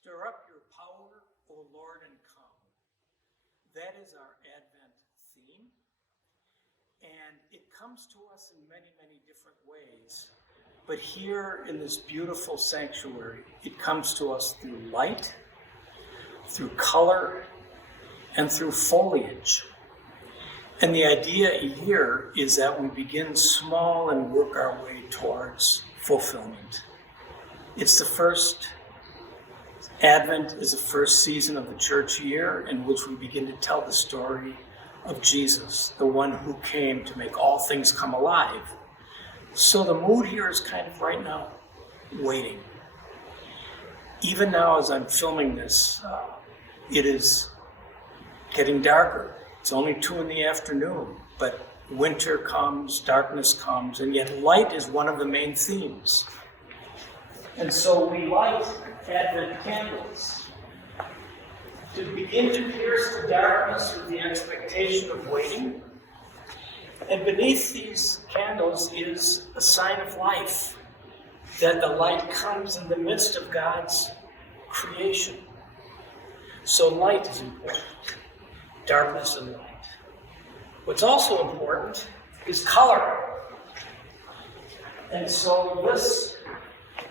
Stir up your power, O Lord, and come. That is our Advent theme. And it comes to us in many, many different ways. But here in this beautiful sanctuary, it comes to us through light, through color, and through foliage. And the idea here is that we begin small and work our way towards fulfillment. It's the first Advent is the first season of the church year in which we begin to tell the story of Jesus, the one who came to make all things come alive. So the mood here is kind of right now waiting. Even now as I'm filming this, it is getting darker. It's only 2 p.m, but winter comes, darkness comes, and yet light is one of the main themes. And so we light Advent candles to begin to pierce the darkness with the expectation of waiting. And beneath these candles is a sign of life, that the light comes in the midst of God's creation. So light is important, darkness and light. What's also important is color. And so this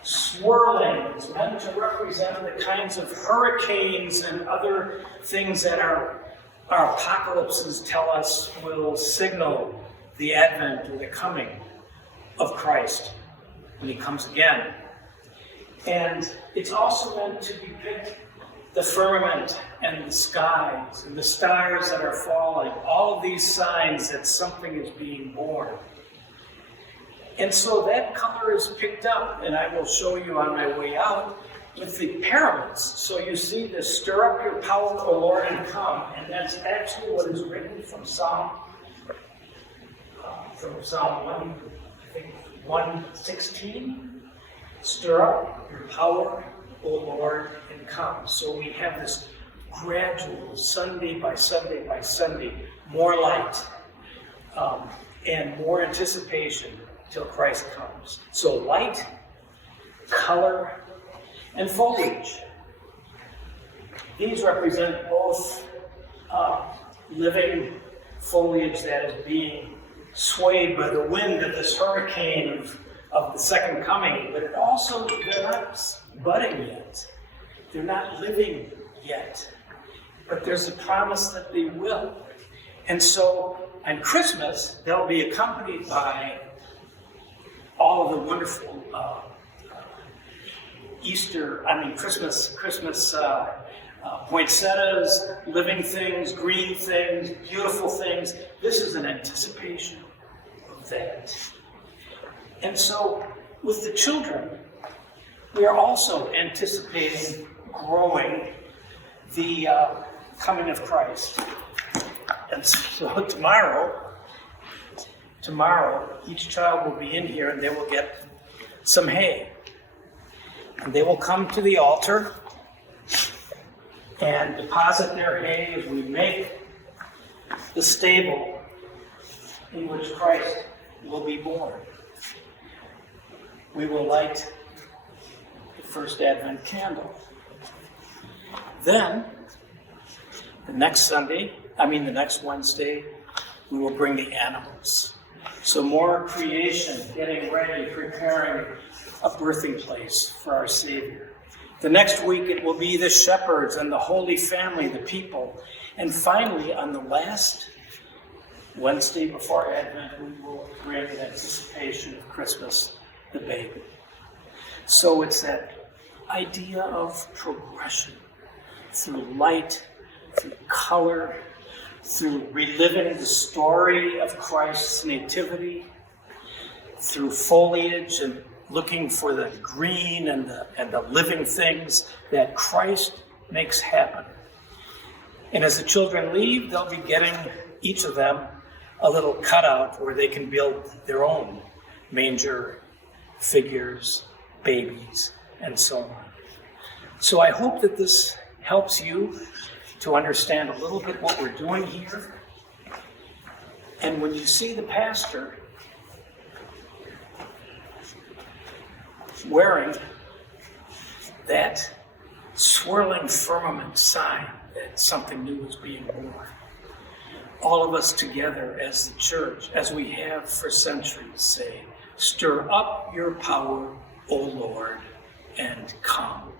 swirling is meant to represent the kinds of hurricanes and other things that our apocalypses tell us will signal the advent or the coming of Christ when he comes again. And it's also meant to depict the firmament and the skies and the stars that are falling, all of these signs that something is being born. And so that color is picked up, and I will show you on my way out, with the pyramids. So you see this, stir up your power, O Lord, and come. And that's actually what is written from Psalm 116. Stir up your power, O Lord, and come. So we have this gradual, Sunday by Sunday by Sunday, more light and more anticipation till Christ comes. So light, color, and foliage. These represent both living foliage that is being swayed by the wind of this hurricane of the second coming, but it also, they're not budding yet. They're not living yet. But there's a promise that they will. And so on Christmas, they'll be accompanied by all of the wonderful Christmas poinsettias, living things, green things, beautiful things. This is an anticipation of that. And so with the children, we are also anticipating growing the coming of Christ. And so tomorrow, each child will be in here and they will get some hay. And they will come to the altar and deposit their hay as we make the stable in which Christ will be born. We will light the first Advent candle. Then, the next Wednesday, we will bring the animals. So more creation, getting ready, preparing a birthing place for our Savior. The next week it will be the shepherds and the Holy Family, the people. And finally, on the last Wednesday before Advent, we will bring in anticipation of Christmas, the baby. So it's that idea of progression through light, through color, through reliving the story of Christ's nativity, through foliage and looking for the green and the living things that Christ makes happen. And as the children leave, they'll be getting, each of them, a little cutout where they can build their own manger, figures, babies, and so on. So I hope that this helps you to understand a little bit what we're doing here. And when you see the pastor wearing that swirling firmament sign that something new is being born. All of us together as the church, as we have for centuries, say, stir up your power, O Lord, and come.